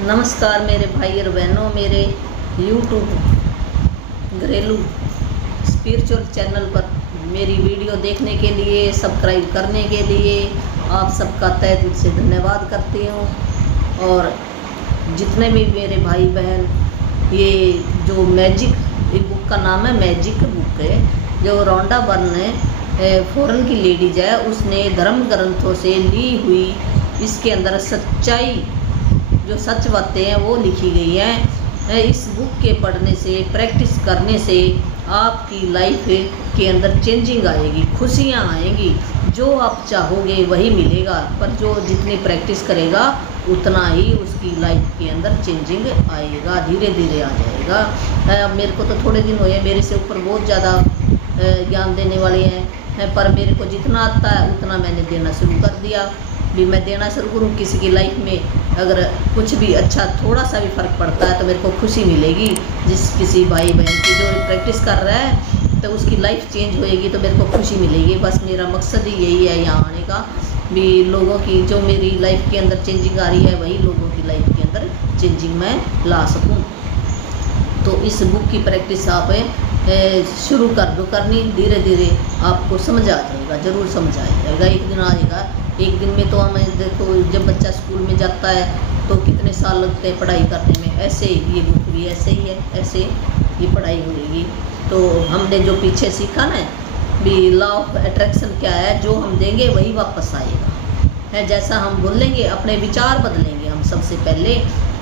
नमस्कार मेरे भाई और बहनों, मेरे यूट्यूब घरेलू स्पिरिचुअल चैनल पर मेरी वीडियो देखने के लिए, सब्सक्राइब करने के लिए आप सबका तहे दिल से धन्यवाद करती हूँ। और जितने भी मेरे भाई बहन, ये जो मैजिक, ये बुक का नाम है मैजिक बुक है, जो रोंडा बर्न है, फॉरेन की लेडीज है, उसने धर्म ग्रंथों से ली हुई, इसके अंदर सच्चाई, जो सच बातें हैं वो लिखी गई हैं। इस बुक के पढ़ने से, प्रैक्टिस करने से आपकी लाइफ के अंदर चेंजिंग आएगी, खुशियाँ आएंगी, जो आप चाहोगे वही मिलेगा। पर जो जितनी प्रैक्टिस करेगा उतना ही उसकी लाइफ के अंदर चेंजिंग आएगा, धीरे धीरे आ जाएगा। अब मेरे को तो थोड़े दिन हुए, मेरे से ऊपर बहुत ज़्यादा ज्ञान देने वाले हैं, पर मेरे को जितना आता है उतना मैंने देना शुरू कर दिया। भी मैं देना शुरू करूँ, किसी की लाइफ में अगर कुछ भी अच्छा, थोड़ा सा भी फ़र्क पड़ता है तो मेरे को खुशी मिलेगी। जिस किसी भाई बहन की जो प्रैक्टिस कर रहा है तो उसकी लाइफ चेंज होएगी तो मेरे को खुशी मिलेगी। बस मेरा मकसद ही यही है यहाँ आने का, भी लोगों की जो मेरी लाइफ के अंदर चेंजिंग आ रही है वही लोगों की लाइफ के अंदर चेंजिंग मैं ला सकूँ। तो इस बुक की प्रैक्टिस आप शुरू कर दो करनी, धीरे धीरे आपको समझ आ जाएगा, ज़रूर समझ आ जाएगा, एक दिन आएगा। एक दिन में तो हमें देखो, जब बच्चा स्कूल में जाता है तो कितने साल लगते हैं पढ़ाई करने में, ऐसे ही ये बुक भी ऐसे ही है, ऐसे ये पढ़ाई होगी। तो हमने जो पीछे सीखा ना, भी लॉ ऑफ अट्रैक्शन क्या है, जो हम देंगे वही वापस आएगा है। जैसा हम बोलेंगे, अपने विचार बदलेंगे हम सबसे पहले,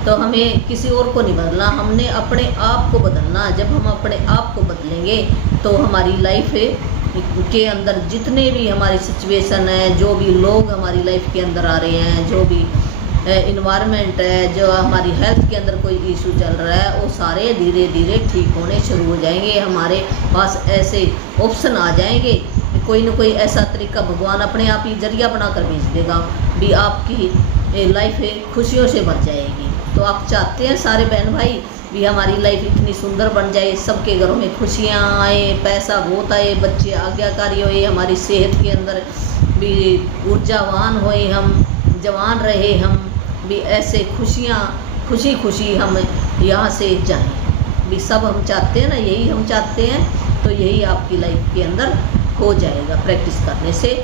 तो हमें किसी और को नहीं बदलना, हमने अपने आप को बदलना। जब हम अपने आप को बदलेंगे तो हमारी लाइफ के अंदर जितने भी हमारी सिचुएशन है, जो भी लोग हमारी लाइफ के अंदर आ रहे हैं, जो भी इन्वायरमेंट है, जो हमारी हेल्थ के अंदर कोई इशू चल रहा है, वो सारे धीरे धीरे ठीक होने शुरू हो जाएंगे। हमारे पास ऐसे ऑप्शन आ जाएंगे, कोई ना कोई ऐसा तरीका भगवान अपने आप ही जरिया बनाकर भेज देगा, भी आपकी लाइफ खुशियों से भर जाएगी। तो आप चाहते हैं सारे बहन भाई भी हमारी लाइफ इतनी सुंदर बन जाए, सबके घरों में खुशियाँ आए, पैसा बहुत आए, बच्चे आज्ञाकारी होए, हमारी सेहत के अंदर भी ऊर्जावान होए, हम जवान रहे, हम भी ऐसे खुशियाँ खुशी खुशी हम यहाँ से जाएं, भी सब हम चाहते हैं ना, यही हम चाहते हैं। तो यही आपकी लाइफ के अंदर हो जाएगा प्रैक्टिस करने से।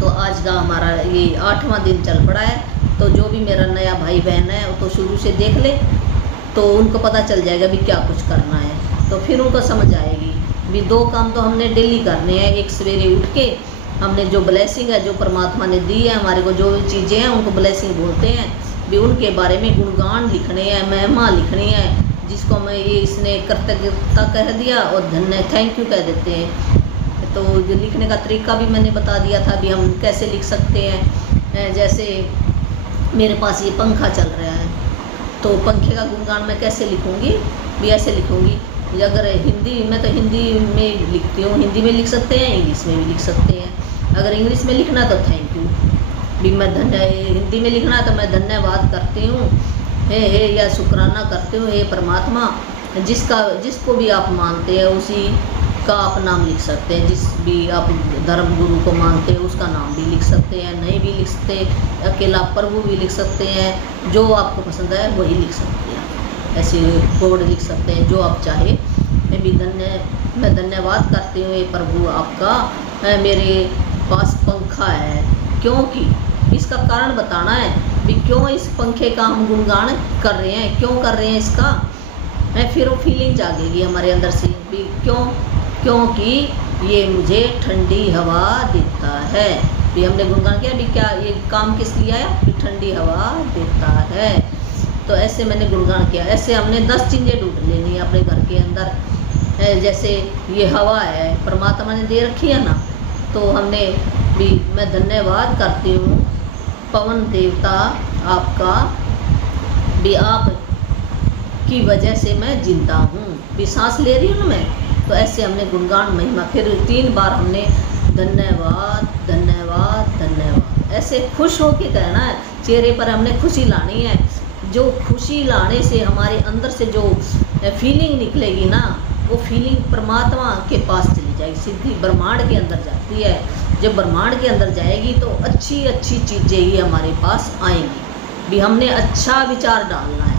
तो आज का हमारा ये 8वां दिन चल पड़ा है। तो जो भी मेरा नया भाई बहन है वो तो शुरू से देख ले, तो उनको पता चल जाएगा भी क्या कुछ करना है, तो फिर उनको समझ आएगी। भी 2 काम तो हमने डेली करने हैं। एक, सवेरे उठ के हमने जो ब्लेसिंग है, जो परमात्मा ने दी है हमारे को, जो चीज़ें हैं उनको ब्लेसिंग बोलते हैं, भी उनके बारे में गुणगान लिखने हैं, महिमा लिखनी है, जिसको हमें ये इसने कृतज्ञता कह दिया और धन्य थैंक यू कह देते हैं। तो जो लिखने का तरीका भी मैंने बता दिया था, भी हम कैसे लिख सकते हैं। जैसे मेरे पास ये पंखा चल रहा है, तो पंखे का गुणगान मैं कैसे लिखूँगी, भी ऐसे लिखूँगी। अगर हिंदी में, तो हिंदी में लिखती हूँ, हिंदी में लिख सकते हैं, इंग्लिश में भी लिख सकते हैं। अगर इंग्लिश में लिखना तो थैंक यू, भी मैं हिंदी में लिखना तो मैं धन्यवाद करती हूँ, हे या शुक्राना करती हूँ, हे परमात्मा। जिसको भी आप मानते हैं उसी का आप नाम लिख सकते हैं। जिस भी आप धर्म गुरु को मानते हैं उसका नाम भी लिख सकते हैं, नहीं भी लिख सकते, अकेला प्रभु भी लिख सकते हैं, जो आपको पसंद है वही लिख सकते हैं। ऐसे कोड लिख सकते हैं, जो आप चाहे। मैं धन्यवाद करती हूँ, ये प्रभु आपका मेरे पास पंखा है, क्योंकि इसका कारण बताना है, भी क्यों इस पंखे का हम गुणगान कर रहे हैं, क्यों कर रहे हैं इसका। फिर वो फीलिंग जागेगी हमारे अंदर से, भी क्योंकि ये मुझे ठंडी हवा देता है। भी हमने गुणगान किया, भी क्या ये काम किस लिए आया, भी ठंडी हवा देता है। तो ऐसे मैंने गुणगान किया। ऐसे हमने 10 चीज़ें ढूंढ लेनी है अपने घर के अंदर। जैसे ये हवा है, परमात्मा ने दे रखी है ना, तो हमने भी, मैं धन्यवाद करती हूँ पवन देवता आपका, भी आप की वजह से मैं जिंदा हूँ, भी सांस ले रही हूँ ना मैं। तो ऐसे हमने गुणगान महिमा, फिर 3 बार हमने धन्यवाद धन्यवाद धन्यवाद, ऐसे खुश होके कहना है, चेहरे पर हमने खुशी लानी है। जो खुशी लाने से हमारे अंदर से जो फीलिंग निकलेगी ना, वो फीलिंग परमात्मा के पास चली जाएगी, सीधी ब्रह्मांड के अंदर जाती है। जब ब्रह्मांड के अंदर जाएगी तो अच्छी अच्छी चीज़ें ही हमारे पास आएंगी। भी हमने अच्छा विचार डालना है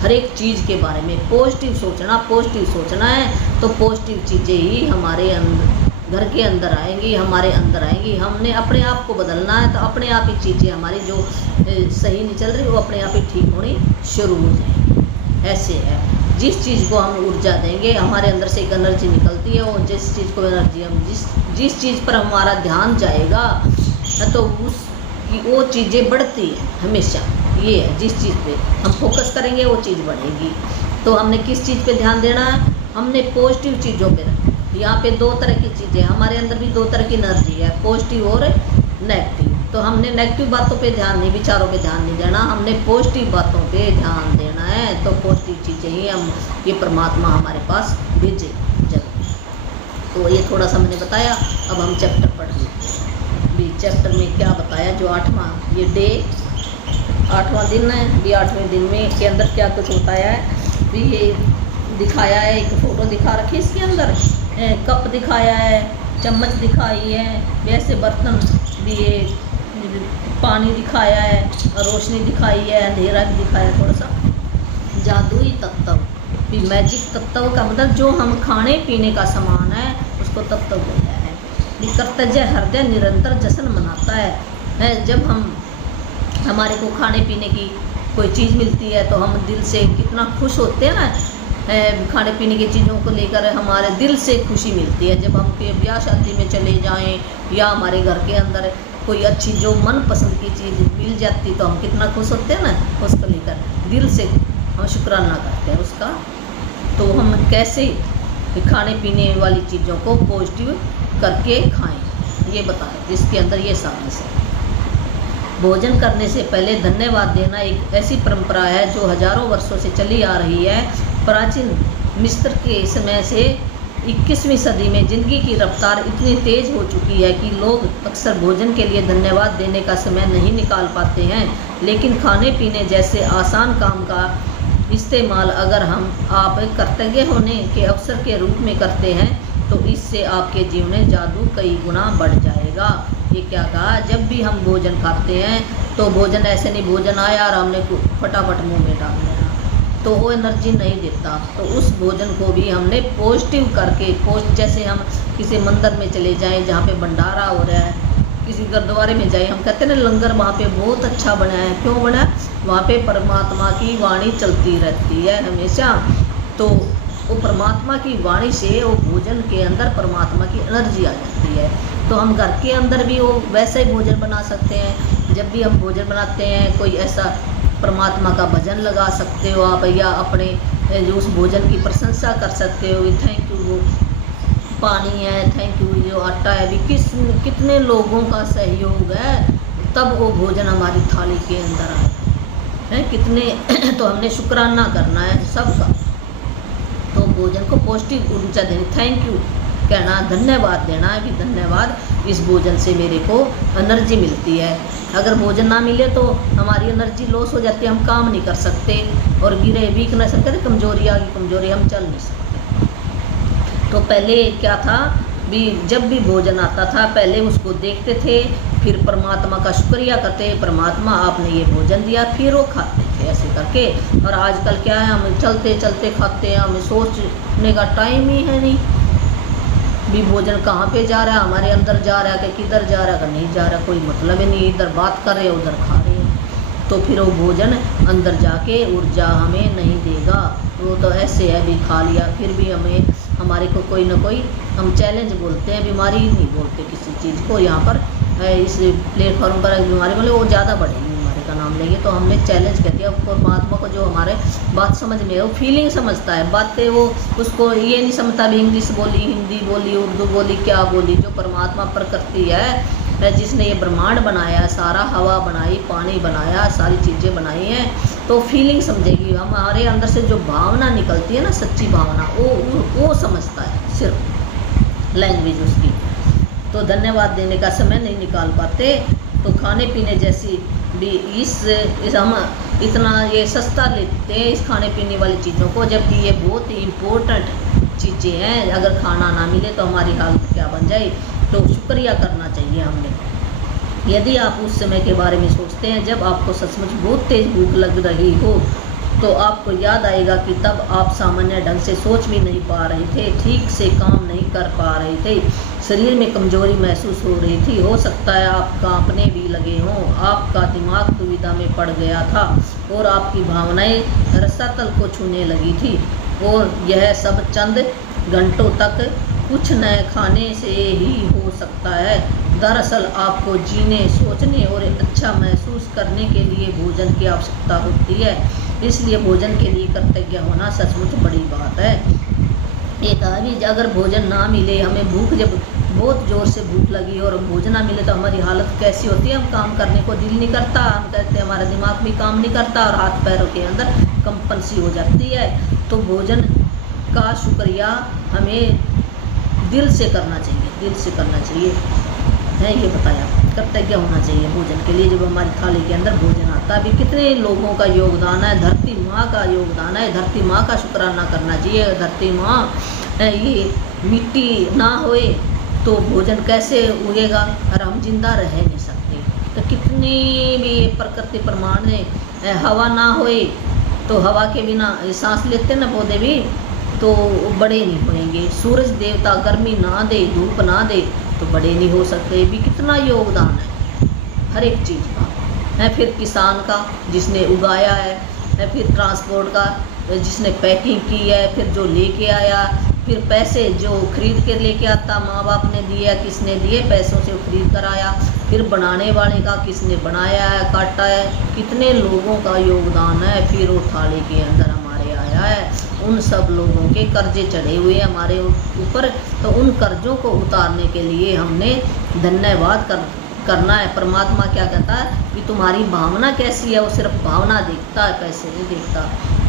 हर एक चीज़ के बारे में, पॉजिटिव सोचना है। तो पॉजिटिव चीज़ें ही हमारे अंदर घर के अंदर आएंगी, हमारे अंदर आएंगी। हमने अपने आप को बदलना है, तो अपने आप ही चीज़ें हमारी जो सही नहीं चल रही वो अपने आप ही ठीक होनी शुरू हो जाएगी। ऐसे है, जिस चीज़ को हम ऊर्जा देंगे हमारे अंदर से एक एनर्जी निकलती है, और जिस चीज़ को एनर्जी हम जिस चीज़ पर हमारा ध्यान जाएगा तो वो चीज़ें बढ़ती हैं हमेशा। ये है, जिस चीज़ पे हम फोकस करेंगे वो चीज़ बढ़ेगी। तो हमने किस चीज़ पे ध्यान देना है, हमने पॉजिटिव चीज़ों पे। यहाँ पे दो तरह की चीज़ें, हमारे अंदर भी दो तरह की एनर्जी है, पॉजिटिव और नेगेटिव। तो हमने नेगेटिव बातों पे ध्यान नहीं, विचारों पे ध्यान नहीं देना, हमने पॉजिटिव बातों पे ध्यान देना है। तो पॉजिटिव चीज़ें ही हम ये परमात्मा हमारे पास भेजे जरूर। तो ये थोड़ा सा मैंने बताया। अब हम चैप्टर पढ़ लेते हैं। भी चैप्टर में क्या बताया, जो 8वां ये डे 8वां दिन है। भी 8वें दिन में के अंदर क्या कुछ होता है, भी ये दिखाया है, एक फ़ोटो दिखा रखी है इसके अंदर, कप दिखाया है, चम्मच दिखाई है, वैसे बर्तन भी, ये पानी दिखाया है, रोशनी दिखाई है, अंधेरा भी दिखाया है। थोड़ा सा जादुई तत्व भी, मैजिक तत्व का मतलब जो हम खाने पीने का सामान है उसको तत्व बोलते हैं। भी कर्तव्य हृदय निरंतर जश्न मनाता है। जब हम हमारे को खाने पीने की कोई चीज़ मिलती है तो हम दिल से कितना खुश होते हैं ना, खाने पीने की चीज़ों को लेकर हमारे दिल से खुशी मिलती है। जब हम ब्याह शादी में चले जाएं या हमारे घर के अंदर कोई अच्छी जो मनपसंद की चीज़ मिल जाती तो हम कितना खुश होते हैं ना, उसको लेकर दिल से हम शुक्राना करते हैं उसका। तो हम कैसे खाने पीने वाली चीज़ों को पॉजिटिव करके खाएं, ये बताएं, जिसके अंदर ये साजिश है। भोजन करने से पहले धन्यवाद देना एक ऐसी परंपरा है जो हजारों वर्षों से चली आ रही है। प्राचीन मिस्र के समय से 21वीं सदी में जिंदगी की रफ्तार इतनी तेज़ हो चुकी है कि लोग अक्सर भोजन के लिए धन्यवाद देने का समय नहीं निकाल पाते हैं। लेकिन खाने पीने जैसे आसान काम का इस्तेमाल अगर आप कर्तव्य होने के अवसर के रूप में करते हैं तो इससे आपके जीवन में जादू कई गुना बढ़ जाएगा। ये क्या कहा, जब भी हम भोजन खाते हैं तो भोजन ऐसे नहीं, भोजन आया और हमने फटाफट मुंह में डाल दिया तो वो एनर्जी नहीं देता। तो उस भोजन को भी हमने पॉजिटिव करके, जैसे हम किसी मंदिर में चले जाएं जहाँ पे भंडारा हो रहा है, किसी गुरुद्वारे में जाए, हम कहते हैं ना लंगर वहाँ पे बहुत अच्छा बना है, क्यों बना है, वहाँ पे परमात्मा की वाणी चलती रहती है हमेशा। तो वो परमात्मा की वाणी से वो भोजन के अंदर परमात्मा की एनर्जी आ जाती है। तो हम घर के अंदर भी वो वैसे ही भोजन बना सकते हैं। जब भी हम भोजन बनाते हैं कोई ऐसा परमात्मा का भजन लगा सकते हो आप, या अपने जो उस भोजन की प्रशंसा कर सकते हो, थैंक यू, वो पानी है, थैंक यू, जो आटा है भी, कितने लोगों का सहयोग है तब वो भोजन हमारी थाली के अंदर आए हैं, कितने तो हमने शुक्राना करना है सबका। तो भोजन को पॉजिटिव ऊर्जा देनी, थैंक यू कहना, धन्यवाद देना है कि धन्यवाद, इस भोजन से मेरे को एनर्जी मिलती है। अगर भोजन ना मिले तो हमारी एनर्जी लॉस हो जाती है, हम काम नहीं कर सकते और गिरे, वीकनेस, हम कहते कमजोरी आ गई, कमजोरी, हम चल नहीं सकते। तो पहले क्या था भी, जब भी भोजन आता था पहले उसको देखते थे, फिर परमात्मा का शुक्रिया करते, परमात्मा आपने ये भोजन दिया, फिर वो खाते थे ऐसे करके। और आजकल क्या है, हम चलते चलते खाते हैं, हमें सोचने का टाइम ही है नहीं भी भोजन कहाँ पे जा रहा है, हमारे अंदर जा रहा है कि किधर जा रहा है, कि नहीं जा रहा, कोई मतलब ही नहीं, इधर बात कर रहे हैं उधर खा रहे हैं। तो फिर वो भोजन अंदर जाके ऊर्जा हमें नहीं देगा। वो तो ऐसे है भी, खा लिया फिर भी हमें, हमारे को कोई ना कोई, हम चैलेंज बोलते हैं, बीमारी नहीं बोलते किसी चीज़ को। यहाँ पर इस प्लेटफॉर्म पर बीमारी बोले वो ज़्यादा बढ़ेगी, बीमारी का नाम लेंगे तो हमने चैलेंज कर दिया। परमात्मा को जो हमारे बात समझ में, वो फीलिंग समझता है बातें, वो उसको ये नहीं समझता भी इंग्लिश बोली, हिंदी बोली, उर्दू बोली, क्या बोली। जो परमात्मा प्रकृति है, जिसने ये ब्रह्मांड बनाया, सारा हवा बनाई, पानी बनाया, सारी चीज़ें बनाई हैं, तो फीलिंग समझेगी। हमारे अंदर से जो भावना निकलती है ना, सच्ची भावना, वो समझता है सिर्फ लैंग्वेज उसकी। तो धन्यवाद देने का समय नहीं निकाल पाते। तो खाने पीने जैसी भी इस हम इतना ये सस्ता लेते हैं इस खाने पीने वाली चीज़ों को, जबकि ये बहुत ही इम्पोर्टेंट चीज़ें हैं। अगर खाना ना मिले तो हमारी हालत क्या बन जाए। तो शुक्रिया करना चाहिए हमने, यदि आप उस समय के बारे में सोचते हैं जब आपको सचमुच बहुत तेज भूख लग रही हो, तो आपको याद आएगा कि तब आप सामान्य ढंग से सोच भी नहीं पा रहे थे, ठीक से काम नहीं कर पा रहे थे, शरीर में कमजोरी महसूस हो रही थी, हो सकता है आप कांपने भी लगे हों, आपका दिमाग दुविधा में पड़ गया था और आपकी भावनाएं रसातल को छूने लगी थी। और यह सब चंद घंटों तक कुछ न खाने से ही हो सकता है। दरअसल आपको जीने, सोचने और अच्छा महसूस करने के लिए भोजन की आवश्यकता होती है, इसलिए भोजन के लिए कृतज्ञ होना सचमुच बड़ी बात है। एक आदमी अगर भोजन ना मिले, हमें भूख, जब बहुत ज़ोर से भूख लगी और भोजन ना मिले तो हमारी हालत कैसी होती है, हम काम करने को दिल नहीं करता, हम कहते हैं हमारा दिमाग भी काम नहीं करता और हाथ पैरों के अंदर कंपन सी हो जाती है। तो भोजन का शुक्रिया हमें दिल से करना चाहिए, दिल से करना चाहिए है, ये बताया। कृतज्ञ होना चाहिए भोजन के लिए। जब हमारी थाली के अंदर भोजन आता है, अभी कितने लोगों का योगदान है, धरती माँ का योगदान है, धरती माँ का शुक्राना करना चाहिए। धरती माँ, ये मिट्टी ना होए तो भोजन कैसे उगेगा और हम जिंदा रह नहीं सकते। तो कितनी भी प्रकृति प्रमाण ने, हवा ना होए तो हवा के बिना सांस लेते ना पौधे भी, तो बड़े नहीं होएंगे। सूरज देवता गर्मी ना दे, धूप ना दे तो बड़े नहीं हो सकते। भी कितना योगदान है हर एक चीज़ का है। फिर किसान का जिसने उगाया है, फिर ट्रांसपोर्ट का जिसने पैकिंग की है, फिर जो लेके आया, फिर पैसे जो खरीद के लेके आता, माँ बाप ने दिया, किसने दिए, पैसों से खरीद कर आया, फिर बनाने वाले का किसने बनाया है, काटा है, कितने लोगों का योगदान है। फिर वो थाली के अंदर हमारे आया है। उन सब लोगों के कर्जे चढ़े हुए हमारे ऊपर, तो उन कर्जों को उतारने के लिए हमने धन्यवाद करना है। परमात्मा क्या कहता है कि तुम्हारी भावना कैसी है, वो सिर्फ भावना देखता है, पैसे नहीं देखता।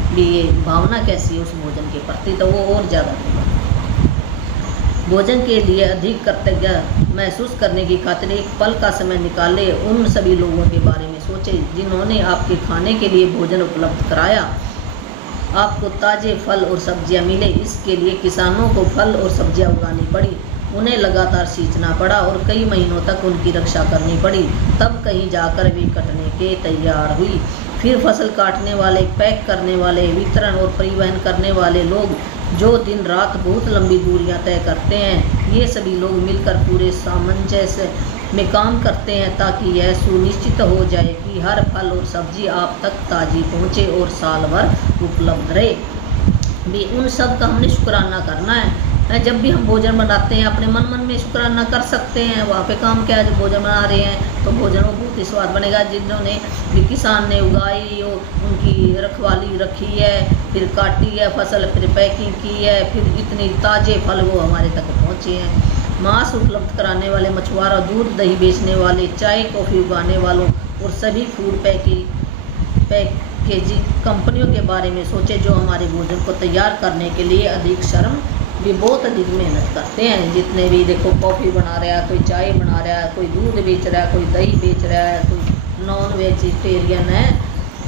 भी ये भावना कैसी है उस भोजन के प्रति, तो वो और ज़्यादा देगा। भोजन के लिए अधिक कृतज्ञ महसूस करने की खातिर एक पल का समय निकाले। उन सभी लोगों के बारे में सोचे जिन्होंने आपके खाने के लिए भोजन उपलब्ध कराया, आपको ताज़े फल और सब्जियां मिले। इसके लिए किसानों को फल और सब्जियां उगानी पड़ी, उन्हें लगातार सींचना पड़ा और कई महीनों तक उनकी रक्षा करनी पड़ी, तब कहीं जाकर वे कटने के तैयार हुई। फिर फसल काटने वाले, पैक करने वाले, वितरण और परिवहन करने वाले लोग जो दिन रात बहुत लंबी दूरियां तय करते हैं, ये सभी लोग मिलकर पूरे सामंजस्य में काम करते हैं ताकि यह सुनिश्चित हो जाए कि हर फल और सब्जी आप तक ताज़ी पहुँचे और साल भर उपलब्ध रहे। भी उन सब का हमने शुक्राना करना है। जब भी हम भोजन बनाते हैं अपने मन मन में शुक्राना कर सकते हैं। वहाँ पे काम क्या है, जब भोजन बना रहे हैं तो भोजन वो बहुत ही स्वाद बनेगा। जिन्होंने भी किसान ने उगाई, उनकी रखवाली रखी है, फिर काटी है फसल, फिर पैकिंग की है, फिर इतने ताज़े फल वो हमारे तक पहुँचे हैं। मांस उपलब्ध कराने वाले मछुआरों, दूध दही बेचने वाले, चाय कॉफ़ी उगाने वालों और सभी फूड पैकेजिंग कंपनियों के बारे में सोचे जो हमारे भोजन को तैयार करने के लिए अधिक श्रम भी बहुत अधिक मेहनत करते हैं। जितने भी देखो कॉफ़ी बना रहा है, कोई चाय बना रहा है, कोई दूध बेच रहा है, कोई दही बेच रहा है, कोई नॉन वेजिटेरियन है,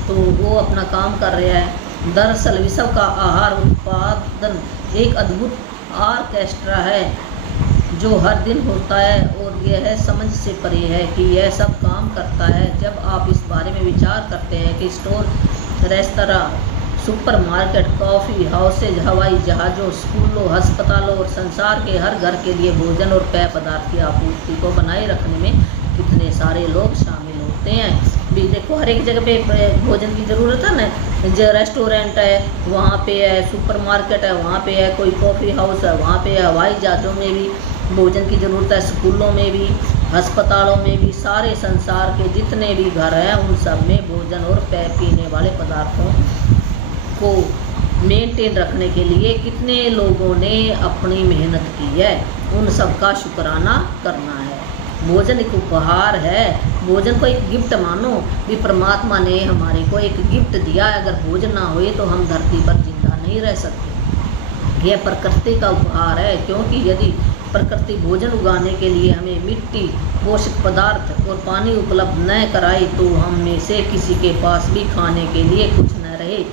तो वो अपना काम कर रहा है। दरअसल विश्व का आहार उत्पादन एक अद्भुत ऑर्केस्ट्रा है जो हर दिन होता है और यह समझ से परे है कि यह सब काम करता है। जब आप इस बारे में विचार करते हैं कि store, restaurant, supermarket, coffee houses, हवाई जहाज़ों, स्कूलों, अस्पतालों और संसार के हर घर के लिए भोजन और पेय पदार्थ की आपूर्ति को बनाए रखने में कितने सारे लोग शामिल होते हैं। भी देखो हर एक जगह पे भोजन की ज़रूरत है ना। जो रेस्टोरेंट है वहाँ पे है, सुपरमार्केट है वहाँ पे है, कोई कॉफ़ी हाउस है वहाँ पे है, हवाई जहाज़ों में भी भोजन की ज़रूरत है, स्कूलों में भी, अस्पतालों में भी, सारे संसार के जितने भी घर हैं उन सब में भोजन और पेय पीने वाले पदार्थों को मेंटेन रखने के लिए कितने लोगों ने अपनी मेहनत की है। उन सब का शुक्राना करना है। भोजन एक उपहार है, भोजन को एक गिफ्ट मानो। भी परमात्मा ने हमारे को एक गिफ्ट दिया है। अगर भोजन ना होए तो हम धरती पर जिंदा नहीं रह सकते। यह प्रकृति का उपहार है, क्योंकि यदि प्रकृति भोजन उगाने के लिए हमें मिट्टी, पोषक पदार्थ और पानी उपलब्ध न कराए तो हम में से किसी के पास भी खाने के लिए कुछ न रहे।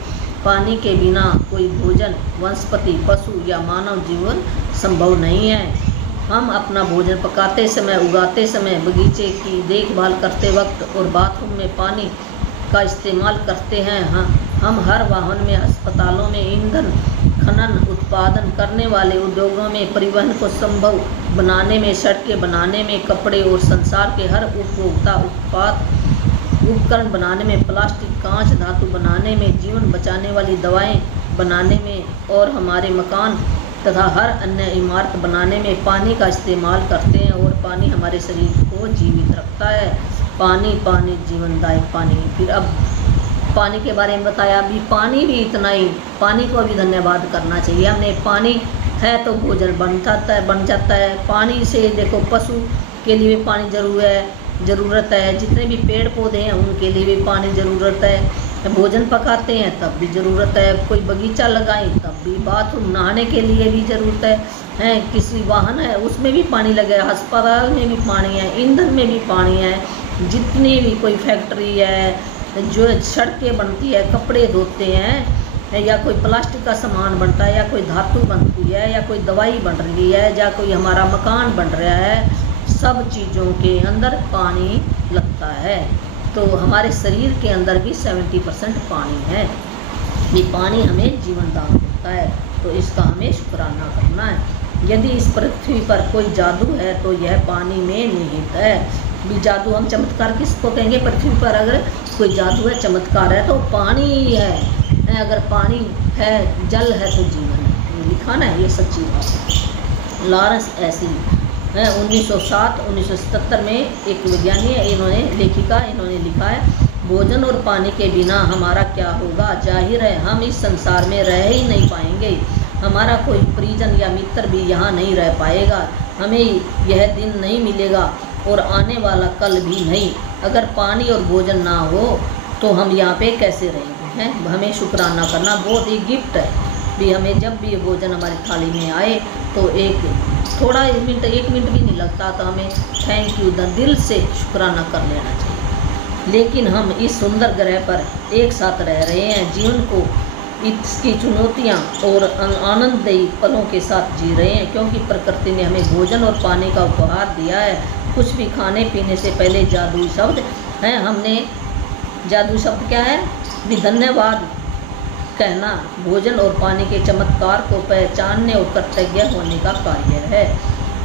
पानी के बिना कोई भोजन, वनस्पति, पशु या मानव जीवन संभव नहीं है। हम अपना भोजन पकाते समय, उगाते समय, बगीचे की देखभाल करते वक्त और बाथरूम में पानी का इस्तेमाल करते हैं। हम हर वाहन में, अस्पतालों में, ईंधन खनन उत्पादन करने वाले उद्योगों में, परिवहन को संभव बनाने में, सड़कें बनाने में, कपड़े और संसार के हर उपभोक्ता उत्पाद उपकरण बनाने में, प्लास्टिक, कांच, धातु बनाने में, जीवन बचाने वाली दवाएं बनाने में और हमारे मकान तथा हर अन्य इमारत बनाने में पानी का इस्तेमाल करते हैं। और पानी हमारे शरीर को जीवित रखता है। पानी पानी जीवनदायक पानी। फिर अब पानी के बारे में बताया। अभी पानी भी इतना ही, पानी को भी धन्यवाद करना चाहिए हमने। पानी है तो भोजन बन जाता है। पानी से देखो, पशु के लिए भी पानी ज़रूरत है। जितने भी पेड़ पौधे हैं उनके लिए भी पानी ज़रूरत है। भोजन पकाते हैं तब भी ज़रूरत है। कोई बगीचा लगाएं तब भी, बाथरूम नहाने के लिए भी ज़रूरत है। किसी वाहन है उसमें भी पानी लगे, अस्पताल में भी पानी है, ईंधन में भी पानी है। जितनी भी कोई फैक्ट्री है, जो सड़कें बनती है, कपड़े धोते हैं, या कोई प्लास्टिक का सामान बनता है, या कोई धातु बनती है, या कोई दवाई बन रही है, या कोई हमारा मकान बन रहा है, सब चीज़ों के अंदर पानी लगता है। तो हमारे शरीर के अंदर भी 70% पानी है। ये पानी हमें जीवन दान देता है, तो इसका हमें शुक्राना करना है। यदि इस पृथ्वी पर कोई जादू है तो यह पानी में निहित है। भी जादू, हम चमत्कार किसको कहेंगे? पृथ्वी पर अगर कोई जादू है, चमत्कार है तो पानी ही है। अगर पानी है, जल है तो जीवन है। लिखा ना, ये सच्ची बात है। लॉरेंस ऐसी 1977 में एक विज्ञानी है, इन्होंने लिखा है, भोजन और पानी के बिना हमारा क्या होगा? जाहिर है हम इस संसार में रह ही नहीं पाएंगे। हमारा कोई परिजन या मित्र भी यहाँ नहीं रह पाएगा। हमें यह दिन नहीं मिलेगा और आने वाला कल भी नहीं। अगर पानी और भोजन ना हो तो हम यहाँ पे कैसे रहेंगे? हैं, हमें शुक्राना करना बहुत ही गिफ्ट है। भी हमें जब भी भोजन हमारी थाली में आए तो एक मिनट भी नहीं लगता, तो हमें थैंक यू दिल से शुक्राना कर लेना चाहिए। लेकिन हम इस सुंदर ग्रह पर एक साथ रह रहे हैं, जीवन को इसकी चुनौतियां और आनंददायी पलों के साथ जी रहे हैं, क्योंकि प्रकृति ने हमें भोजन और पानी का उपहार दिया है। कुछ भी खाने पीने से पहले जादुई शब्द है। हमने जादुई शब्द क्या है? भी धन्यवाद कहना भोजन और पानी के चमत्कार को पहचानने और कृतज्ञ होने का कार्य है।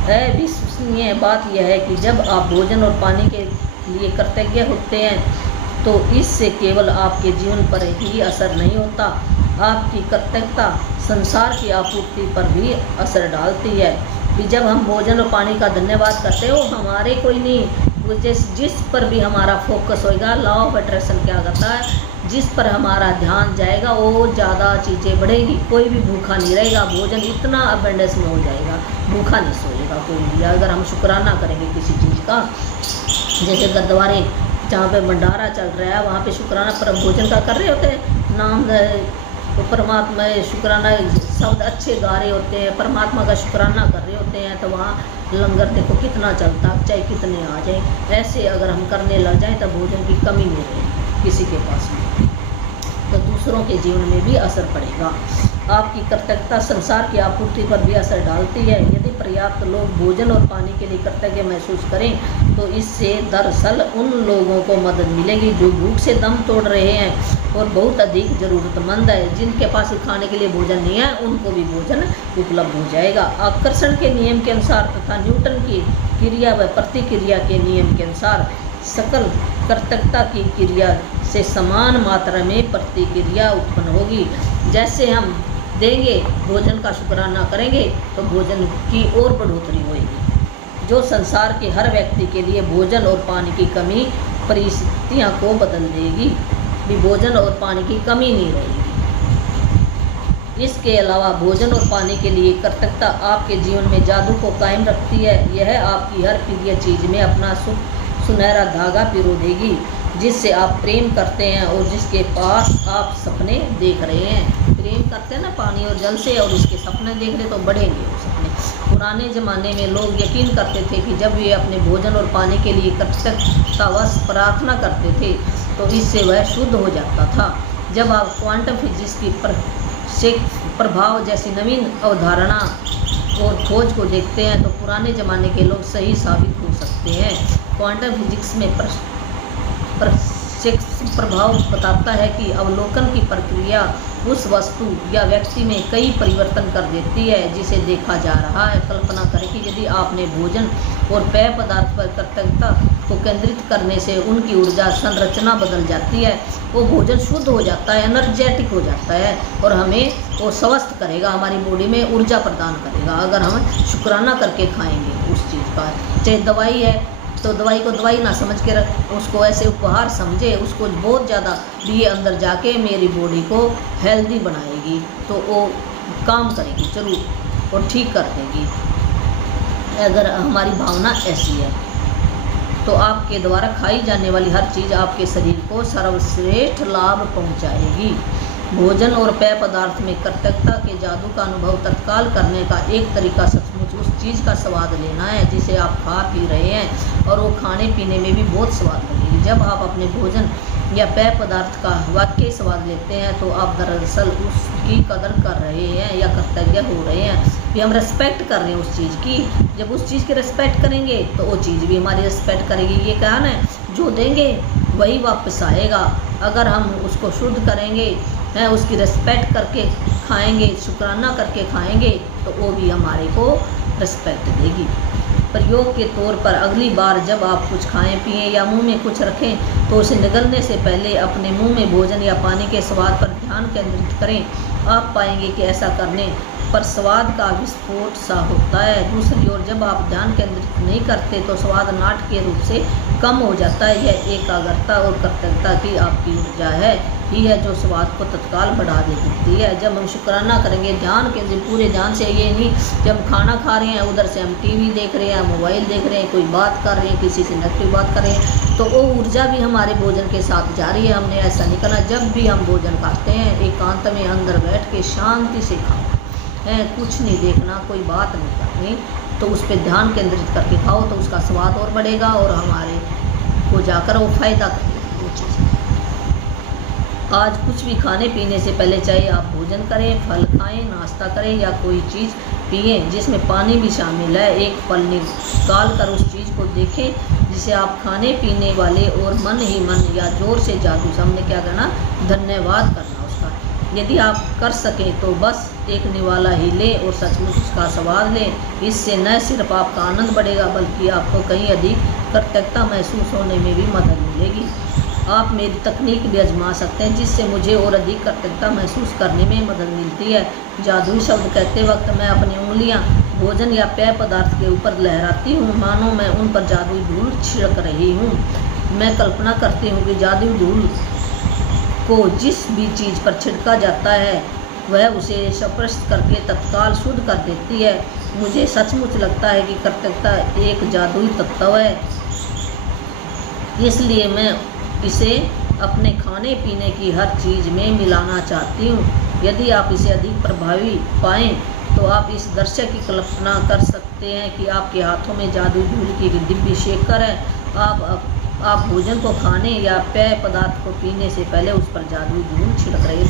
अविश्वसनीय बात यह है कि जब आप भोजन और पानी के लिए कृतज्ञ होते हैं तो इससे केवल आपके जीवन पर ही असर नहीं होता, आपकी कृतज्ञता संसार की आपूर्ति पर भी असर डालती है। कि जब हम भोजन और पानी का धन्यवाद करते हो, हमारे कोई नहीं, वो जिस पर भी हमारा फोकस होएगा, लॉ ऑफ अट्रैक्शन क्या करता है, जिस पर हमारा ध्यान जाएगा वो ज़्यादा चीज़ें बढ़ेगी। कोई भी भूखा नहीं रहेगा, भोजन इतना अबेंडेंस में हो जाएगा, भूखा नहीं सोएगा कोई भी। अगर हम शुक्राना करेंगे किसी चीज़ का, जैसे गुरुद्वारे जहाँ पे भंडारा चल रहा है वहाँ पे शुक्राना पर भोजन का कर रहे होते हैं, नाम तो परमात्मा शुक्राना शब्द अच्छे गा रहे होते हैं, परमात्मा का शुक्राना कर रहे होते हैं, तो वहाँ लंगर देखो कितना चलता, चाहे कितने आ जाए। ऐसे अगर हम करने लग जाएं तो भोजन की कमी नहीं रहेगी किसी के पास में, तो दूसरों के जीवन में भी असर पड़ेगा। आपकी कृतज्ञता संसार की आपूर्ति पर भी असर डालती है। यदि पर्याप्त लोग भोजन और पानी के लिए कृतज्ञ महसूस करें तो इससे दरअसल उन लोगों को मदद मिलेगी जो भूख से दम तोड़ रहे हैं और बहुत अधिक ज़रूरतमंद है। जिनके पास खाने के लिए भोजन नहीं है उनको भी भोजन उपलब्ध हो जाएगा। आकर्षण के नियम के अनुसार तथा न्यूटन की क्रिया व प्रतिक्रिया के नियम के अनुसार सकल कृतज्ञता की क्रिया से समान मात्रा में प्रतिक्रिया उत्पन्न होगी। जैसे हम देंगे, भोजन का शुक्राना करेंगे तो भोजन की और बढ़ोतरी होगी, जो संसार के हर व्यक्ति के लिए भोजन और पानी की कमी परिस्थितियों को बदल देगी। भी भोजन और पानी की कमी नहीं रहेगी। इसके अलावा भोजन और पानी के लिए कृतज्ञता आपके जीवन में जादू को कायम रखती है। यह आपकी हर प्रिय चीज़ में अपना सुनहरा धागा पिरो देगी, जिससे आप प्रेम करते हैं और जिसके पास आप सपने देख रहे हैं। प्रेम करते हैं ना पानी और जल से, और इसके सपने देख रहे तो बढ़ेंगे वो सपने। पुराने ज़माने में लोग यकीन करते थे कि जब वे अपने भोजन और पानी के लिए कृतज्ञतावश प्रार्थना करते थे तो इससे वह शुद्ध हो जाता था। जब आप क्वांटम फिजिक्स की प्रभाव जैसी नवीन अवधारणा और खोज को देखते हैं तो पुराने ज़माने के लोग सही साबित हो सकते हैं। क्वांटम फिजिक्स में प्रत्यक्ष प्रभाव बताता है कि अवलोकन की प्रक्रिया उस वस्तु या व्यक्ति में कई परिवर्तन कर देती है जिसे देखा जा रहा है। कल्पना करें कि यदि आपने भोजन और पेय पदार्थ पर कृतज्ञता को केंद्रित करने से उनकी ऊर्जा संरचना बदल जाती है। वो भोजन शुद्ध हो जाता है, एनर्जेटिक हो जाता है और हमें वो स्वस्थ करेगा, हमारी बॉडी में ऊर्जा प्रदान करेगा अगर हम शुक्राना करके खाएंगे उस चीज़ का। चाहे दवाई है तो दवाई को दवाई ना समझ के उसको ऐसे उपहार समझे, उसको बहुत ज़्यादा लिए अंदर जाके मेरी बॉडी को हेल्दी बनाएगी तो वो काम करेगी जरूर और ठीक कर देगी। अगर हमारी भावना ऐसी है तो आपके द्वारा खाई जाने वाली हर चीज़ आपके शरीर को सर्वश्रेष्ठ लाभ पहुंचाएगी। भोजन और पेय पदार्थ में कृतज्ञता के जादू का अनुभव तत्काल करने का एक तरीका सचमुच उस चीज़ का स्वाद लेना है जिसे आप खा पी रहे हैं और वो खाने पीने में भी बहुत स्वाद लगेगी। जब आप अपने भोजन या पेय पदार्थ का वाकई स्वाद लेते हैं तो आप दरअसल उसकी कदर कर रहे हैं या कृतज्ञ हो रहे हैं कि हम रेस्पेक्ट कर रहे हैं उस चीज़ की। जब उस चीज़ की रेस्पेक्ट करेंगे तो वो चीज़ भी हमारी रेस्पेक्ट करेगी। ये कहना है जो देंगे वही वापस आएगा। अगर हम उसको शुद्ध करेंगे हैं, उसकी रेस्पेक्ट करके खाएंगे, शुक्राना करके खाएंगे तो वो भी हमारे को रेस्पेक्ट देगी। प्रयोग के तौर पर अगली बार जब आप कुछ खाएं पिएं या मुंह में कुछ रखें तो उसे निगलने से पहले अपने मुंह में भोजन या पानी के स्वाद पर ध्यान केंद्रित करें। आप पाएंगे कि ऐसा करने पर स्वाद का विस्फोट सा होता है। दूसरी ओर जब आप ध्यान केंद्रित नहीं करते तो स्वाद नाटकीय रूप से कम हो जाता है। यह एकाग्रता और कृतज्ञता की आपकी ऊर्जा है ही है जो स्वाद को तत्काल बढ़ा देती है। जब हम शुक्राना करेंगे ध्यान केंद्रित पूरे ध्यान से, ये नहीं जब हम खाना खा रहे हैं उधर से हम टीवी देख रहे हैं, मोबाइल देख रहे हैं, कोई बात कर रहे हैं, किसी से नेगेटिव बात कर रहे हैं तो वो ऊर्जा भी हमारे भोजन के साथ जा रही है। हमने ऐसा नहीं करना। जब भी हम भोजन खाते हैं एकांत में अंदर बैठ के शांति से खाओ है, कुछ नहीं देखना, कोई बात नहीं करनी, तो उस पर ध्यान केंद्रित करके खाओ तो उसका स्वाद और बढ़ेगा और हमारे को जाकर वो फ़ायदा करेगी वो चीज़। आज कुछ भी खाने पीने से पहले चाहे आप भोजन करें, फल खाएं, नाश्ता करें या कोई चीज़ पिए जिसमें पानी भी शामिल है, एक पल निकाल कर उस चीज़ को देखें जिसे आप खाने पीने वाले और मन ही मन या जोर से जादू से हमने क्या करना, धन्यवाद करना उसका। यदि आप कर सकें तो बस एक निवाला ही लें और सचमुच उसका स्वाद लें। इससे न सिर्फ आपका आनंद बढ़ेगा बल्कि आपको कहीं अधिक कृतज्ञता महसूस होने में भी मदद मिलेगी। आप मेरी तकनीक भी आजमा सकते हैं जिससे मुझे और अधिक कृतज्ञता महसूस करने में मदद मिलती है। जादुई शब्द कहते वक्त मैं अपनी उंगलियां भोजन या पेय पदार्थ के ऊपर लहराती हूँ मानो मैं उन पर जादुई धूल छिड़क रही हूँ। मैं कल्पना करती हूँ कि जादुई धूल को जिस भी चीज़ पर छिड़का जाता है वह उसे स्पर्श करके तत्काल शुद्ध कर देती है। मुझे सचमुच लगता है कि कृतज्ञता एक जादुई तत्व है, इसलिए मैं इसे अपने खाने पीने की हर चीज़ में मिलाना चाहती हूँ। यदि आप इसे अधिक प्रभावी पाएँ तो आप इस दृश्य की कल्पना कर सकते हैं कि आपके हाथों में जादुई धूल की डिब्बी शेकर है। आप भोजन को खाने या पेय पदार्थ को पीने से पहले उस पर जादुई धूल छिड़क रहे हैं।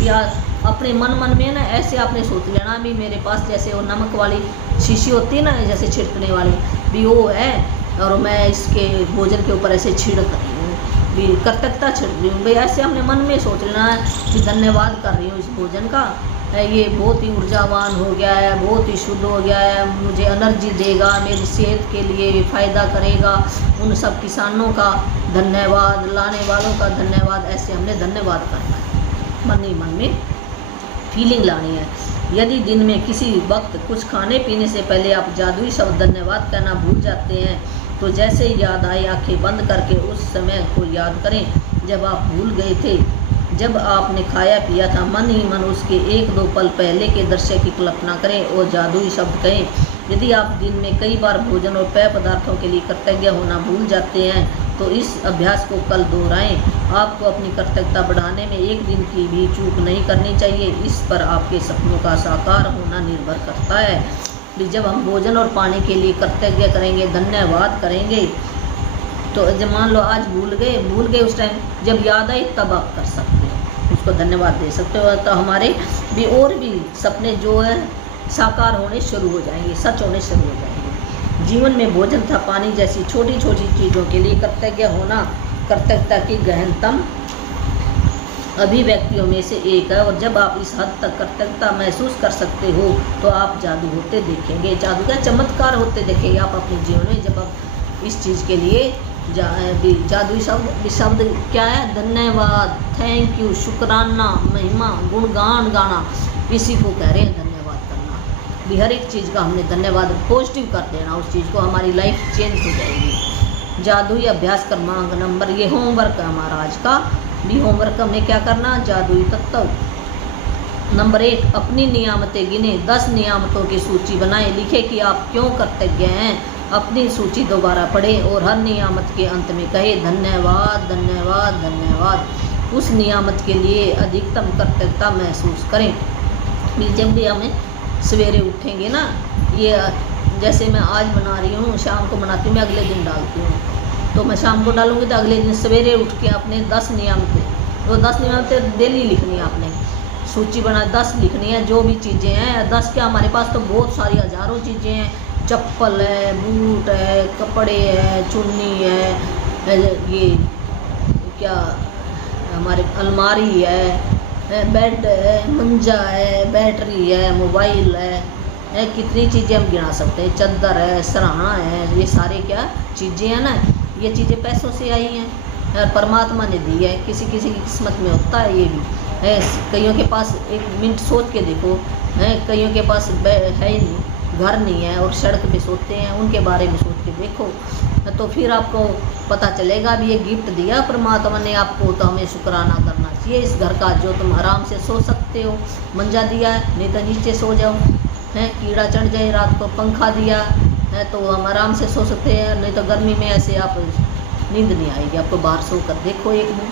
अपने मन में ना ऐसे आपने सोच लेना भी मेरे पास जैसे वो नमक वाली शीशी होती है ना, जैसे छिड़कने वाली भी वो है और मैं इसके भोजन के ऊपर ऐसे छिड़क रही हूँ, भी कृतज्ञता छिड़क रही हूँ भाई। ऐसे हमने मन में सोच लेना है कि धन्यवाद कर रही हूँ इस भोजन का, ये बहुत ही ऊर्जावान हो गया है, बहुत ही शुद्ध हो गया है, मुझे एनर्जी देगा, मेरी सेहत के लिए फ़ायदा करेगा। उन सब किसानों का धन्यवाद, लाने वालों का धन्यवाद, ऐसे हमने धन्यवाद करना है। मन ही मन में फीलिंग लानी है। यदि दिन में किसी वक्त कुछ खाने पीने से पहले आप जादुई शब्द धन्यवाद कहना भूल जाते हैं तो जैसे याद आए आंखें बंद करके उस समय को याद करें जब आप भूल गए थे, जब आपने खाया पिया था। मन ही मन उसके एक दो पल पहले के दृश्य की कल्पना करें और जादुई शब्द कहें। यदि आप दिन में कई बार भोजन और पेय पदार्थों के लिए कृतज्ञ होना भूल जाते हैं तो इस अभ्यास को कल दोहराएं। आपको अपनी कृतज्ञता बढ़ाने में एक दिन की भी चूक नहीं करनी चाहिए। इस पर आपके सपनों का साकार होना निर्भर करता है। जब हम भोजन और पानी के लिए कृतज्ञ करेंगे, धन्यवाद करेंगे, तो जब मान लो आज भूल गए उस टाइम जब याद आई तब आप कर सकते हो, उसको धन्यवाद दे सकते हो। तो हमारे भी और भी सपने जो है साकार होने शुरू हो जाएंगे, सच होने शुरू हो जाएंगे। जीवन में भोजन तथा पानी जैसी छोटी छोटी चीज़ों के लिए कृतज्ञ होना कृतज्ञता की गहनतम अभिव्यक्तियों में से एक है। और जब आप इस हद तक कृतज्ञता महसूस कर सकते हो तो आप जादू होते देखेंगे, जादू का चमत्कार होते देखेंगे आप अपने जीवन में। जब आप इस चीज़ के लिए जादुई शब्द क्या है? धन्यवाद, थैंक यू, शुक्राना, महिमा, गुणगान गाना, इसी को कह रहे हैं धन्यवाद करना। भी हर एक चीज़ का हमने धन्यवाद पॉजिटिव कर देना, उस चीज़ को हमारी लाइफ चेंज हो जाएगी। जादुई अभ्यास क्रमांक नंबर, ये होमवर्क है हमारा आज का भी। होमवर्क हमें क्या करना? जादुई तत्व नंबर 1, अपनी नियामतें गिने, 10 नियामतों की सूची बनाएं, लिखे कि आप क्यों कृतज्ञ हैं। अपनी सूची दोबारा पढ़ें और हर नियामत के अंत में कहे धन्यवाद, धन्यवाद, धन्यवाद। उस नियामत के लिए अधिकतम कृतज्ञता महसूस करें। जब भी हमें सवेरे उठेंगे ना, ये जैसे मैं आज बना रही हूँ, शाम को बनाती हूँ, मैं अगले दिन डालती हूँ, तो मैं शाम को डालूंगी तो अगले दिन सवेरे उठ के अपने 10 नियामतें, तो 10 नियामतें डेली लिखनी है आपने, सूची बना 10 लिखनी है। जो भी चीज़ें हैं 10 क्या, हमारे पास तो बहुत सारी हज़ारों चीज़ें हैं, चप्पल है, बूट है, कपड़े है, चुन्नी है, ये क्या हमारे अलमारी है, बेड है, मंजा है, बैटरी है, मोबाइल है, कितनी चीज़ें हम गिना सकते हैं, चादर है, सराहना है, ये सारे क्या चीज़ें हैं ना, ये चीज़ें पैसों से आई हैं और परमात्मा ने दी है। किसी किसी की किस्मत में होता है ये भी है। कईयों के पास, एक मिनट सोच के देखो, है कईयों के पास है ही नहीं, घर नहीं है और सड़क पे सोते हैं, उनके बारे में सोच के देखो तो फिर आपको पता चलेगा भी ये गिफ्ट दिया परमात्मा ने आपको, तो हमें शुक्राना करना चाहिए इस घर का, जो तुम आराम से सो सकते हो। मंजा दिया है, नहीं तो नीचे सो जाओ, है कीड़ा चढ़ जाए रात को, पंखा दिया है तो हम आराम से सो सकते हैं, नहीं तो गर्मी में ऐसे आप नींद नहीं आएगी आपको, बाहर सो कर देखो, एक दिन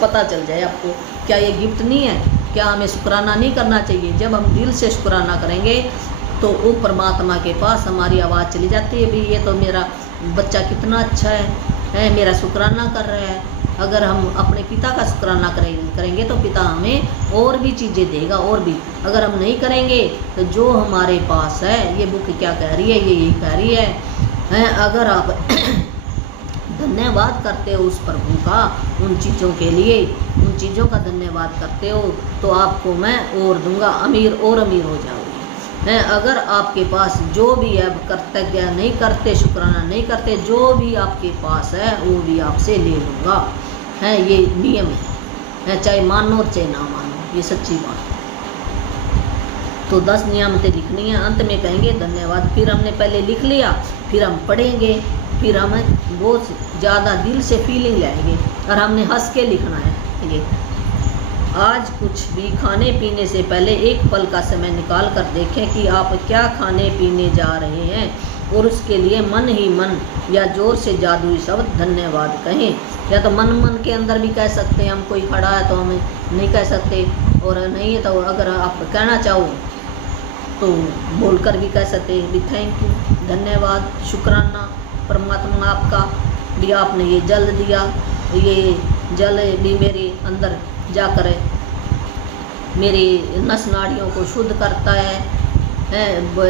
पता चल जाए आपको। क्या ये गिफ्ट नहीं है? क्या हमें शुक्राना नहीं करना चाहिए? जब हम दिल से शुक्राना करेंगे तो वो परमात्मा के पास हमारी आवाज़ चली जाती है, भी ये तो मेरा बच्चा कितना अच्छा है, मेरा शुक्राना कर रहा है। अगर हम अपने पिता का शुक्राना करेंगे तो पिता हमें और भी चीज़ें देगा, और भी। अगर हम नहीं करेंगे तो जो हमारे पास है, ये बुक क्या कह रही है, ये यही कह रही है, अगर आप धन्यवाद करते हो उस प्रभु का, उन चीज़ों के लिए, उन चीज़ों का धन्यवाद करते हो तो आपको मैं और दूंगा, अमीर और अमीर हो जाओगे। अगर आपके पास जो भी है, कृतज्ञ नहीं करते, शुक्राना नहीं करते, जो भी आपके पास है वो भी आपसे ले लूँगा, है ये नियम है, चाहे मानो चाहे ना मानो, ये सच्ची बात। तो 10 नियामतें लिखनी है, अंत में कहेंगे धन्यवाद। फिर हमने पहले लिख लिया, फिर हम पढ़ेंगे, फिर हमें बहुत ज़्यादा दिल से फीलिंग लाएंगे, और हमने हंस के लिखना है। ये आज कुछ भी खाने पीने से पहले एक पल का समय निकाल कर देखें कि आप क्या खाने पीने जा रहे हैं, और उसके लिए मन ही मन या जोर से जादुई शब्द धन्यवाद कहें। या तो मन के अंदर भी कह सकते हैं, हम कोई खड़ा है तो हमें नहीं कह सकते, और नहीं है तो अगर आप कहना चाहो तो बोलकर भी कह सकते हैं भी थैंक यू, धन्यवाद, शुक्राना परमात्मा आपका भी, आपने ये जल दिया, ये जल भी मेरे अंदर जाकर मेरी नस नाड़ियों को शुद्ध करता है,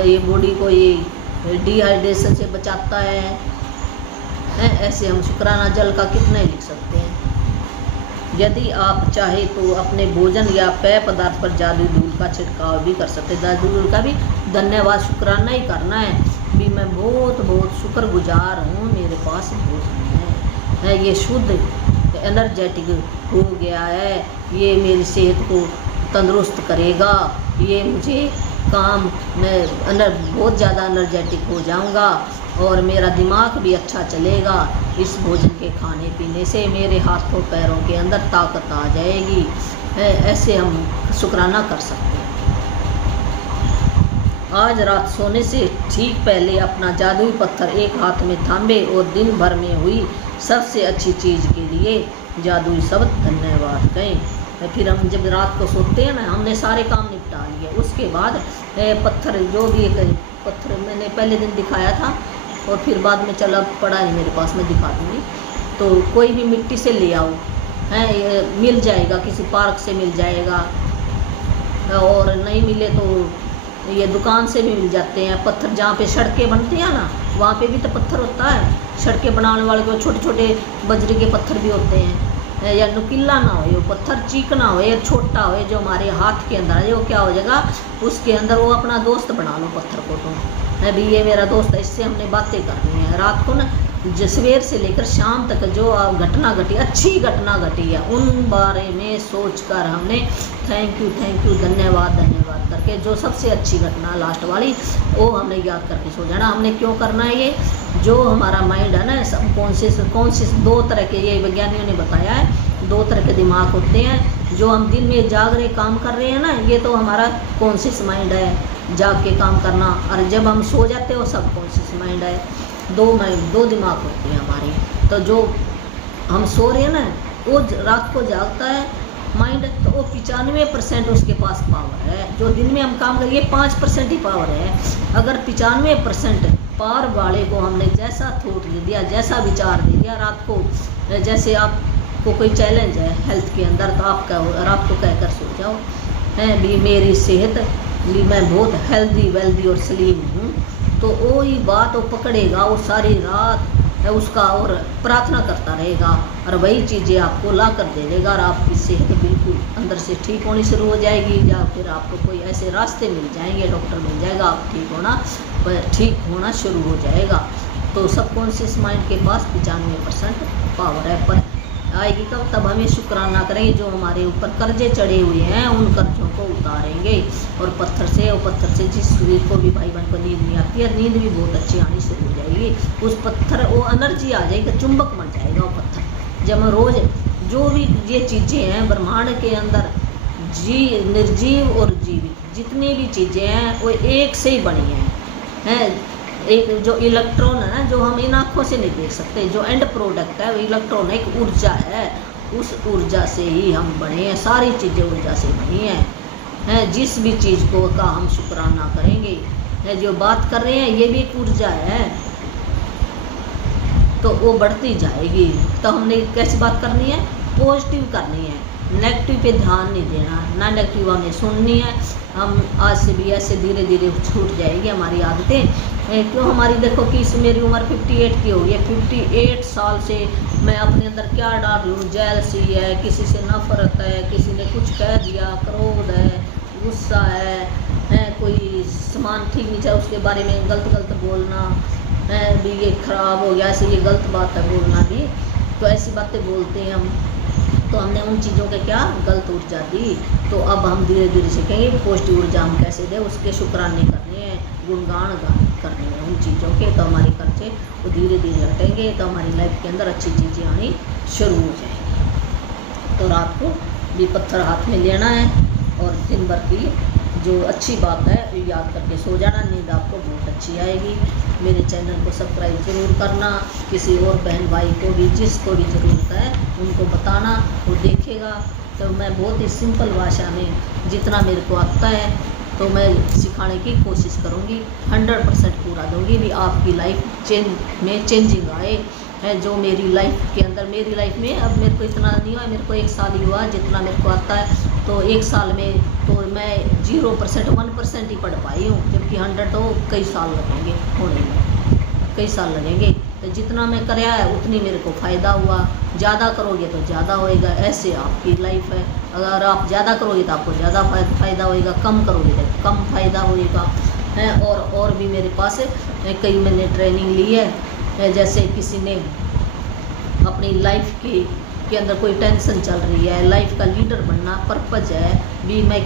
ये बॉडी को ये डिहाइड्रेशन से बचाता है। ऐसे हम शुक्राना जल का कितने लिख सकते हैं। यदि आप चाहे तो अपने भोजन या पेय पदार्थ पर जादुई धूल का छिड़काव भी कर सकते हैं। जादुई धूल का भी धन्यवाद शुक्राना ही करना है भी, मैं बहुत बहुत शुक्रगुजार हूँ, मेरे पास भोजन है, ये शुद्ध एनर्जेटिक हो गया है, ये मेरी सेहत को तंदुरुस्त करेगा, ये मुझे काम में बहुत ज़्यादा एनर्जेटिक हो जाऊंगा, और मेरा दिमाग भी अच्छा चलेगा। इस भोजन के खाने पीने से मेरे हाथों पैरों के अंदर ताकत आ जाएगी। ऐसे हम शुक्राना कर सकते हैं। आज रात सोने से ठीक पहले अपना जादुई पत्थर एक हाथ में थामे और दिन भर में हुई सबसे अच्छी चीज़ के लिए जादुई शब्द धन्यवाद कहें। फिर हम जब रात को सोते हैं ना, हमने सारे काम निपटा लिए, उसके बाद पत्थर, जो भी एक पत्थर मैंने पहले दिन दिखाया था और फिर बाद में चला पड़ा है मेरे पास, मैं दिखा दूँगी, तो कोई भी मिट्टी से ले आओ, मिल जाएगा, किसी पार्क से मिल जाएगा, और नहीं मिले तो ये दुकान से भी मिल जाते हैं पत्थर। जहाँ पे सड़कें बनती हैं ना, वहाँ पे भी तो पत्थर होता है। सड़कें बनाने वाले को छोटे छोटे बजरी के पत्थर भी होते हैं, या नुकीला ना हो, पत्थर चिकना हो या छोटा हो, जो हमारे हाथ के अंदर है, वो क्या हो जाएगा, उसके अंदर वो अपना दोस्त बना लो पत्थर को। तो अभी ये मेरा दोस्त है, इससे हमने बातें करनी है रात को ना, सवेर से लेकर शाम तक जो घटना घटी, अच्छी घटना घटी है, उन बारे में सोचकर हमने थैंक यू धन्यवाद करके, जो सबसे अच्छी घटना लास्ट वाली वो हमने याद करके सो जाना। हमने क्यों करना है ये, जो हमारा माइंड है ना, सब कॉन्शियस दो तरह के, ये वैज्ञानिकों ने बताया है, दो तरह के दिमाग होते हैं। जो हम दिन में जाग रहे काम कर रहे हैं ना, ये तो हमारा कॉन्शियस माइंड है, जाग के काम करना। और जब हम सो जाते हो सब कॉन्शियस माइंड है। दो दिमाग होते हैं हमारे। तो जो हम सो रहे हैं ना, वो रात को जागता है माइंड, तो वो 95% उसके पास पावर है। जो दिन में हम काम करेंगे 5% ही पावर है। अगर 95% पावर वाले को हमने जैसा थॉट दे दिया, जैसा विचार दे दिया रात को, जैसे आपको कोई चैलेंज है हेल्थ के अंदर, तो आप रात को कहकर सो जाओ है भी मेरी सेहत, मैं बहुत हेल्दी वेल्दी और स्लिम हूँ, तो वो ही बात वो पकड़ेगा, वो सारी रात उसका और प्रार्थना करता रहेगा, और वही चीज़ें आपको ला कर दे देगा, और आपकी सेहत बिल्कुल अंदर से ठीक होनी शुरू हो जाएगी। या फिर आपको कोई ऐसे रास्ते मिल जाएंगे, डॉक्टर मिल जाएगा, आप ठीक होना शुरू हो जाएगा। तो सबकॉन्शियस माइंड के पास 95% पावर है, पर आएगी कब, तब हमें शुक्राना करेंगे जो हमारे ऊपर कर्जे चढ़े हुए हैं, उन कर्जों को उतारेंगे। और पत्थर से जिस शरीर को भी भाई बहन को नींद नहीं आती है, नींद भी बहुत अच्छी आनी शुरू हो जाएगी। उस पत्थर वो एनर्जी आ जाएगी, चुंबक बन जाएगा वो पत्थर। जब हम रोज़ जो भी ये चीज़ें हैं ब्रह्मांड के अंदर, निर्जीव और जीवित जितनी भी चीज़ें हैं वो एक से ही बनी हैं। एक जो इलेक्ट्रॉन है ना, जो हम इन आँखों से नहीं देख सकते, जो एंड प्रोडक्ट है वो इलेक्ट्रॉन है, एक ऊर्जा है, उस ऊर्जा से ही हम बने हैं। सारी चीज़ें ऊर्जा से बनी हैं। जिस भी चीज़ को का हम शुक्राना करेंगे, जो बात कर रहे हैं ये भी एक ऊर्जा है, तो वो बढ़ती जाएगी। तो हमने कैसी बात करनी है, पॉजिटिव करनी है, नेगेटिव पे ध्यान नहीं देना ना, नेगेटिव हमें सुननी है। हम आज से भी ऐसे धीरे धीरे छूट जाएगी हमारी आदतें। क्यों हमारी देखो कि मेरी उम्र 58 की हो गई है, 58 साल से मैं अपने अंदर क्या डाल लूँ, जेलसी है, किसी से नफरत है, किसी ने कुछ कह दिया, क्रोध है, गुस्सा है, कोई सामान ठीक नहीं चाहिए उसके बारे में गलत बोलना है भी, ये ख़राब हो गया, ऐसे ये गलत बात है बोलना भी, तो ऐसी बातें बोलते हैं हम। तो हमने उन चीज़ों के क्या गलत ऊर्जा दी। तो अब हम धीरे धीरे सीखेंगे पॉजिटिव ऊर्जा हम कैसे दें, उसके शुक्राने करने हैं, गुणगान करने हैं उन चीज़ों के, तो हमारे खर्चे वो धीरे धीरे हटेंगे, तो हमारी लाइफ के अंदर अच्छी चीज़ें आनी शुरू हो जाएंगी। तो रात को भी पत्थर हाथ में लेना है, और दिन भर की जो अच्छी बात है याद करके सो जाना, नींद आपको बहुत अच्छी आएगी। मेरे चैनल को सब्सक्राइब ज़रूर करना, किसी और बहन भाई को भी जिसको भी ज़रूरत है उनको बताना, वो देखेगा। तो मैं बहुत ही सिंपल भाषा में जितना मेरे को आता है तो मैं सिखाने की कोशिश करूँगी, 100% पूरा दूँगी भी आपकी लाइफ चेंजिंग आए है। जो मेरी लाइफ के अंदर, मेरी लाइफ में अब मेरे को इतना नहीं हुआ, मेरे को 1 साल ही हुआ जितना मेरे को आता है, तो 1 साल में तो मैं 0% 1% ही पढ़ पाई हूँ, जबकि 100 तो कई साल लगेंगे होने में, कई साल लगेंगे। तो जितना मैं कराया है उतनी मेरे को फ़ायदा हुआ, ज़्यादा करोगे तो ज़्यादा होएगा, ऐसे आपकी लाइफ है। अगर आप ज़्यादा करोगे तो आपको ज़्यादा फ़ायदा होएगा, कम करोगे तो कम फ़ायदा होएगा है। और भी मेरे पास कई मैंने ट्रेनिंग ली है, जैसे किसी ने अपनी लाइफ के अंदर कोई टेंशन चल रही है, लाइफ का लीडर बनना पर्पज़ है भी, मैं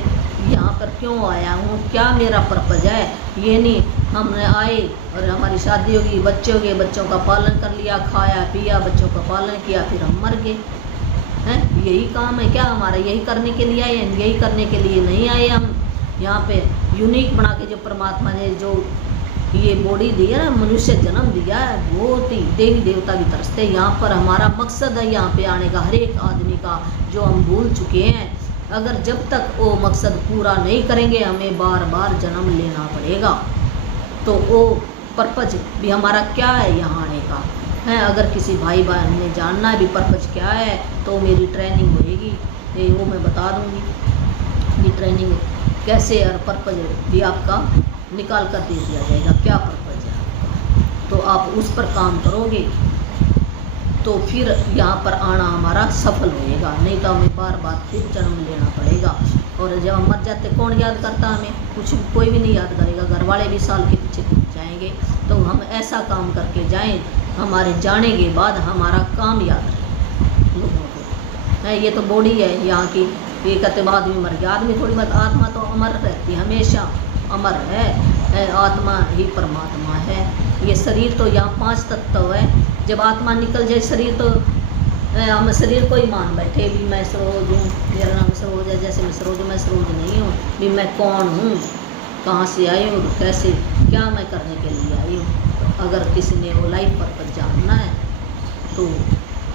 यहाँ पर क्यों आया हूँ, क्या मेरा पर्पज़ है। ये नहीं हमने आए और हमारी शादी होगी, बच्चे हो गए, बच्चों का पालन कर लिया, खाया पिया, बच्चों का पालन किया, फिर हम मर गए हैं। यही काम है क्या हमारा, यही करने के लिए आए हैं, यही करने के लिए नहीं आए हम यहाँ पे। यूनिक बना के जो परमात्मा ने जो ये बॉडी दी है ना, मनुष्य जन्म दिया है, बहुत ही देवी देवता भी तरसते हैं। यहाँ पर हमारा मकसद है यहाँ पे आने का, हर एक आदमी का, जो हम भूल चुके हैं। अगर जब तक वो मकसद पूरा नहीं करेंगे हमें बार बार जन्म लेना पड़ेगा। तो वो पर्पज़ भी हमारा क्या है यहाँ आने का है। अगर किसी भाई बहन ने जानना है भी पर्पज़ क्या है, तो मेरी ट्रेनिंग होएगी, वो मैं बता दूँगी। ये ट्रेनिंग कैसे और पर्पज भी आपका निकाल कर दे दिया जाएगा, क्या पर्पज है आपका। तो आप उस पर काम करोगे तो फिर यहाँ पर आना हमारा सफल होएगा, नहीं तो हमें बार बार फिर जन्म लेना पड़ेगा। और जब हम मर जाते कौन याद करता हमें, कुछ कोई भी नहीं याद करेगा, घर वाले भी साल के पीछे पहुँच जाएंगे। तो हम ऐसा काम करके जाएं हमारे जाने के बाद हमारा काम याद रहे लोगों को। है ये तो बॉडी है यहाँ की, ये कहते आदमी मर गया, आदमी थोड़ी मत, आत्मा तो अमर रहती है, हमेशा अमर है, आत्मा ही परमात्मा है। ये शरीर तो यहाँ 5 तत्व है, जब आत्मा निकल जाए शरीर तो हम शरीर को ही मान बैठे भी मैं सरोज हूँ, मेरा नाम सरोज है, जैसे मैं सरोज हूँ, मैं सरोज नहीं हूँ, भी मैं कौन हूँ, कहाँ से आई हूँ, कैसे क्या मैं करने के लिए आई हूँ। तो अगर किसी ने वो लाइफ पर्पज जानना है तो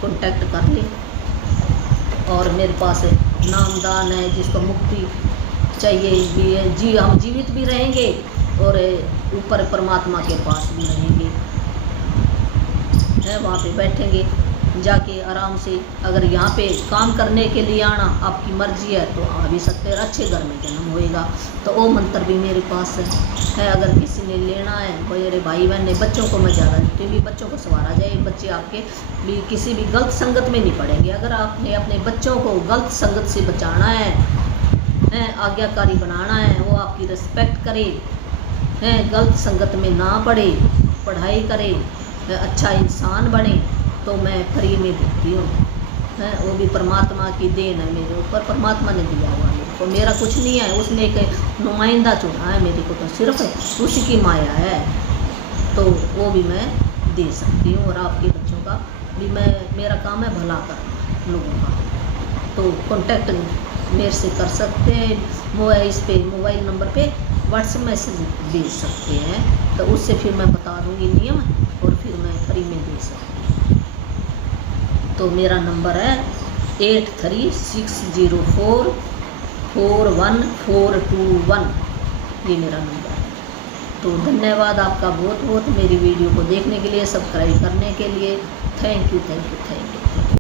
कॉन्टैक्ट कर ले। और मेरे पास नामदान है, जिसको मुक्ति चाहिए भी है, जी हम जीवित भी रहेंगे और ऊपर परमात्मा के पास भी रहेंगे, है वहाँ पे बैठेंगे जाके आराम से। अगर यहाँ पे काम करने के लिए आना आपकी मर्जी है तो आ भी सकते हैं, अच्छे घर में जन्म होएगा। तो वो मंत्र भी मेरे पास है, अगर किसी ने लेना है, मेरे भाई बहन ने, बच्चों को मैं ज़्यादा देती हूँ भी बच्चों को संवारा जाए, बच्चे आपके भी किसी भी गलत संगत में नहीं पड़ेंगे। अगर आपने अपने बच्चों को गलत संगत से बचाना है, आज्ञाकारी बनाना है, वो आपकी रिस्पेक्ट करे, गलत संगत में ना पड़े, पढ़ाई करे, अच्छा इंसान बने, तो मैं फ्री में देती हूँ। वो भी परमात्मा की देन है मेरे ऊपर, परमात्मा ने दिया हुआ मेरे को, मेरा कुछ नहीं है, उसने एक नुमाइंदा चुना है मेरे को, तो सिर्फ उसी की माया है, तो वो भी मैं दे सकती हूँ। और आपके बच्चों का भी मेरा काम है भला करना लोगों का। तो कॉन्टैक्ट मेरे से कर सकते हैं, वो है इस पे मोबाइल नंबर पे व्हाट्सएप मैसेज भेज सकते हैं, तो उससे फिर मैं बता दूँगी नियम, और फिर मैं फ्री में दे सकती हूँ। तो मेरा नंबर है 8360441421, ये मेरा नंबर है। तो धन्यवाद आपका बहुत बहुत मेरी वीडियो को देखने के लिए, सब्सक्राइब करने के लिए। Thank you, thank you, thank you.